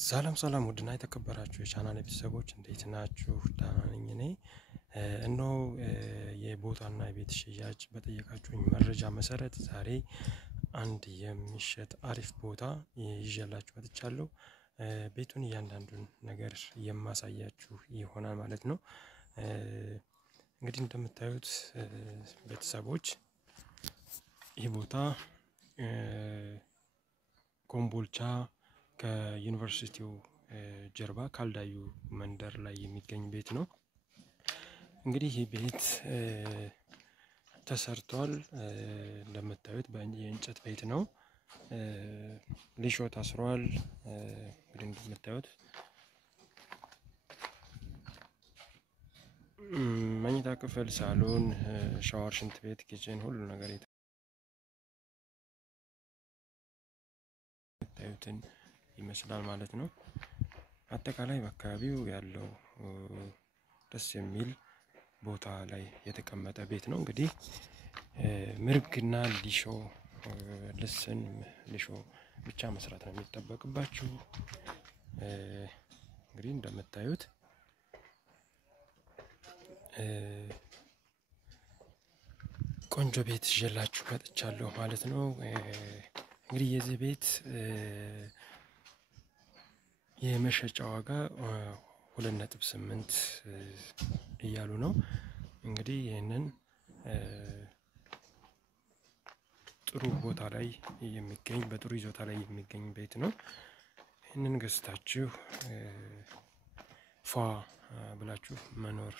ሰላም ሰላም ውድና የተከበራችሁ የቻናል ቤተሰቦች እንዴት ናችሁ? ደህና ነኝ እኔ። እነሆ የቦታና የቤት ሽያጭ በጠየቃችሁኝ መረጃ መሰረት ዛሬ አንድ የሚሸጥ አሪፍ ቦታ ይዤላችሁ መጥቻለሁ። ቤቱን እያንዳንዱን ነገር የማሳያችሁ ይሆናል ማለት ነው። እንግዲህ እንደምታዩት ቤተሰቦች ይህ ቦታ ኮምቦልቻ ከዩኒቨርሲቲው ጀርባ ካልዳዩ መንደር ላይ የሚገኝ ቤት ነው። እንግዲህ ይህ ቤት ተሰርቷል። እንደምታዩት በእንጨት ቤት ነው። ሊሾ ታስሯል። እንግዲህ እንደምታዩት መኝታ ክፍል፣ ሳሎን፣ ሻወር፣ ሽንት ቤት፣ ኪችን ሁሉ ነገር የታዩትን ይመስላል ማለት ነው። አጠቃላይ በአካባቢው ያለው ደስ የሚል ቦታ ላይ የተቀመጠ ቤት ነው። እንግዲህ ምርግና ሊሾ ልስን ሊሾ ብቻ መስራት ነው የሚጠበቅባችሁ። እንግዲህ እንደምታዩት ቆንጆ ቤት ይዤላችሁ መጥቻለሁ ማለት ነው። እንግዲህ የዚህ ቤት የመሸጫ ዋጋ 2.8 እያሉ ነው። እንግዲህ ይሄንን ጥሩ ቦታ ላይ የሚገኝ በጥሩ ይዞታ ላይ የሚገኝ ቤት ነው። ይሄንን ገዝታችሁ ፏ ብላችሁ መኖር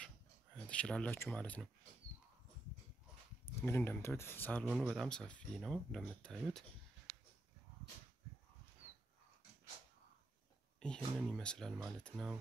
ትችላላችሁ ማለት ነው። እንግዲህ እንደምታዩት ሳሎኑ በጣም ሰፊ ነው። እንደምታዩት ይሄንን ይመስላል ማለት ነው።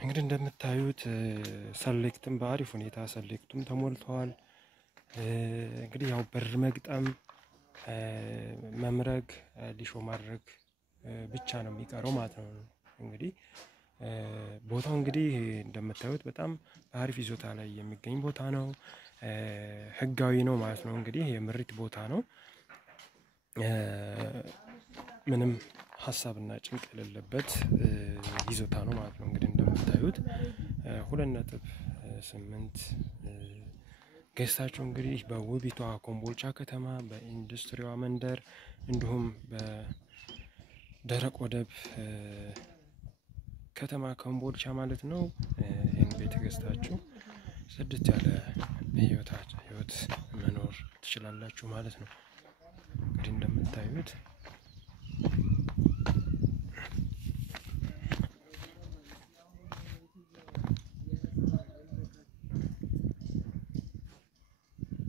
እንግዲህ እንደምታዩት ሰሌክትም በአሪፍ ሁኔታ ሰሌክቱም ተሞልቷል። እንግዲህ ያው በር መግጠም፣ መምረግ፣ ሊሾ ማድረግ ብቻ ነው የሚቀረው ማለት ነው። እንግዲህ ቦታው እንግዲህ እንደምታዩት በጣም በአሪፍ ይዞታ ላይ የሚገኝ ቦታ ነው። ህጋዊ ነው ማለት ነው። እንግዲህ የምሪት ቦታ ነው። ምንም ሀሳብና ጭንቅ የሌለበት ይዞታ ነው ማለት ነው። እንግዲህ እንደምታዩት 2.8 ገዝታችሁ እንግዲህ በውቢቷ ኮምቦልቻ ከተማ በኢንዱስትሪዋ መንደር እንዲሁም በደረቅ ወደብ ከተማ ኮምቦልቻ ማለት ነው ይህን ቤት ገዝታችሁ ጽድት ያለ ህይወት መኖር ትችላላችሁ ማለት ነው። እንግዲህ እንደምታዩት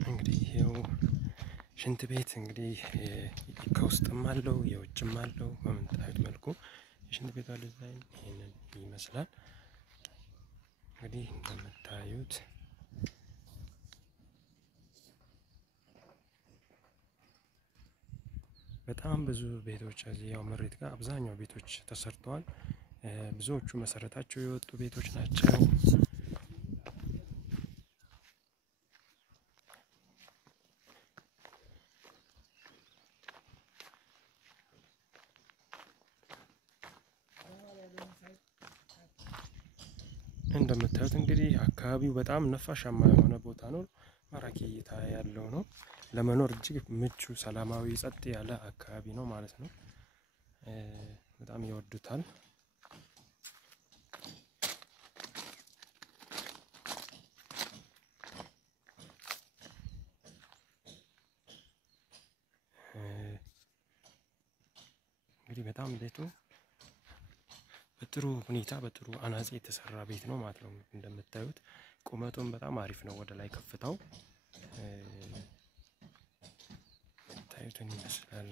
እንግዲህ ይሄው ሽንት ቤት እንግዲህ ከውስጥም አለው የውጭም አለው። በምታዩት መልኩ የሽንት ቤቷ ዲዛይን ይሄንን ይመስላል። እንግዲህ እንደምታዩት በጣም ብዙ ቤቶች እዚህ ያው መሬት ጋር አብዛኛው ቤቶች ተሰርተዋል። ብዙዎቹ መሰረታቸው የወጡ ቤቶች ናቸው። እንደምታዩት እንግዲህ አካባቢው በጣም ነፋሻማ የሆነ ቦታ ነው። ማራኪ እይታ ያለው ነው። ለመኖር እጅግ ምቹ፣ ሰላማዊ፣ ጸጥ ያለ አካባቢ ነው ማለት ነው። በጣም ይወዱታል። እንግዲህ በጣም ቤቱ በጥሩ ሁኔታ በጥሩ አናጺ የተሰራ ቤት ነው ማለት ነው። እንደምታዩት ቁመቱም በጣም አሪፍ ነው። ወደ ላይ ከፍታው ታዩትን ይመስላል።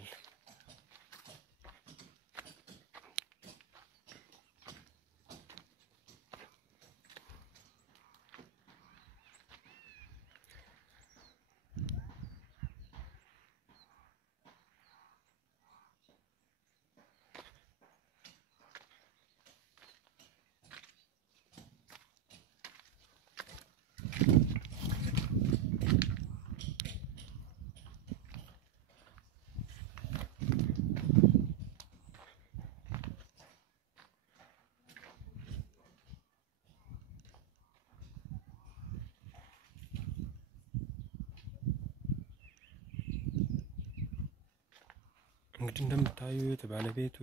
እንግዲህ እንደምታዩት ባለቤቱ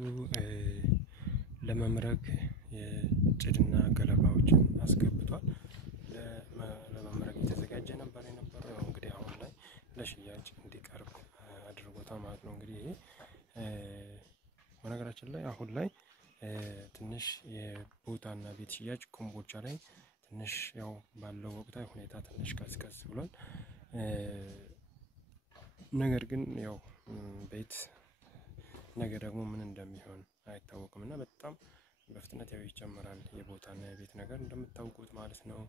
ለመምረግ የጭድና ገለባዎችን አስገብቷል። ለመምረግ የተዘጋጀ ነበር የነበረው። እንግዲህ አሁን ላይ ለሽያጭ እንዲቀርብ አድርጎታል ማለት ነው። እንግዲህ ይሄ በነገራችን ላይ አሁን ላይ ትንሽ የቦታና ቤት ሽያጭ ኮምቦልቻ ላይ ትንሽ ያው ባለው ወቅታዊ ሁኔታ ትንሽ ቀዝቀዝ ብሏል። ነገር ግን ያው ቤት ነገ ደግሞ ምን እንደሚሆን አይታወቅም እና በጣም በፍጥነት ያው ይጨምራል የቦታና የቤት ነገር እንደምታውቁት ማለት ነው።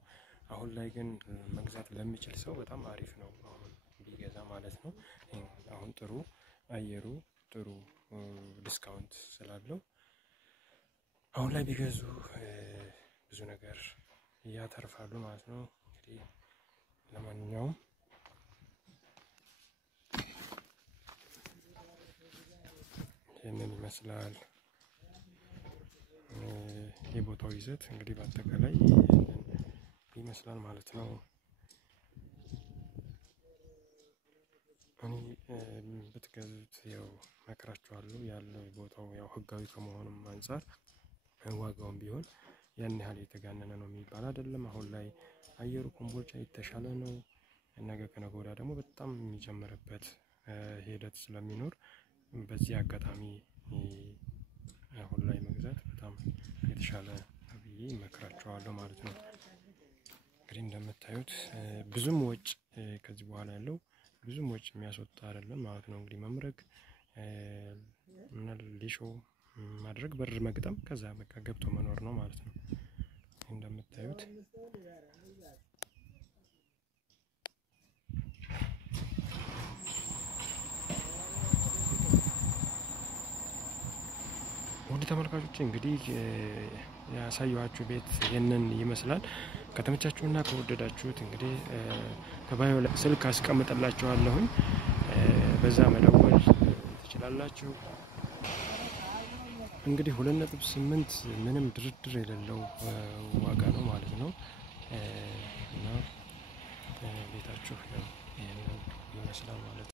አሁን ላይ ግን መግዛት ለሚችል ሰው በጣም አሪፍ ነው አሁን ቢገዛ ማለት ነው። አሁን ጥሩ አየሩ ጥሩ ዲስካውንት ስላለው አሁን ላይ ቢገዙ ብዙ ነገር ያተርፋሉ ማለት ነው። እንግዲህ ለማንኛውም ይህንን ይመስላል የቦታው ይዘት እንግዲህ በአጠቃላይ ይመስላል ማለት ነው። እኔ ብትገዙት ያው መክራችኋለሁ። ያለው ቦታው ያው ህጋዊ ከመሆኑም አንፃር ዋጋውም ቢሆን ያን ያህል የተጋነነ ነው የሚባል አይደለም። አሁን ላይ አየሩ ኮምቦልቻ የተሻለ ነው። ነገ ከነገ ወዲያ ደግሞ በጣም የሚጨምርበት ሂደት ስለሚኖር በዚህ አጋጣሚ አሁን ላይ መግዛት በጣም የተሻለ ብዬ እመክራችኋለሁ ማለት ነው። እንግዲህ እንደምታዩት ብዙም ወጭ ከዚህ በኋላ ያለው ብዙም ወጭ የሚያስወጣ አይደለም ማለት ነው። እንግዲህ መምረግ እና ሊሾ ማድረግ በር መግጠም ከዛ በቃ ገብቶ መኖር ነው ማለት ነው። እንደምታዩት ውድ ተመልካቾች እንግዲህ ያሳየኋችሁ ቤት ይሄንን ይመስላል። ከተመቻችሁና ከወደዳችሁት እንግዲህ ከባዮ ላይ ስልክ አስቀምጥላችኋለሁኝ በዛ መደወል ትችላላችሁ። እንግዲህ 2.8 ምንም ድርድር የሌለው ዋጋ ነው ማለት ነው። እና ቤታችሁ ይሄንን ይመስላል ማለት ነው።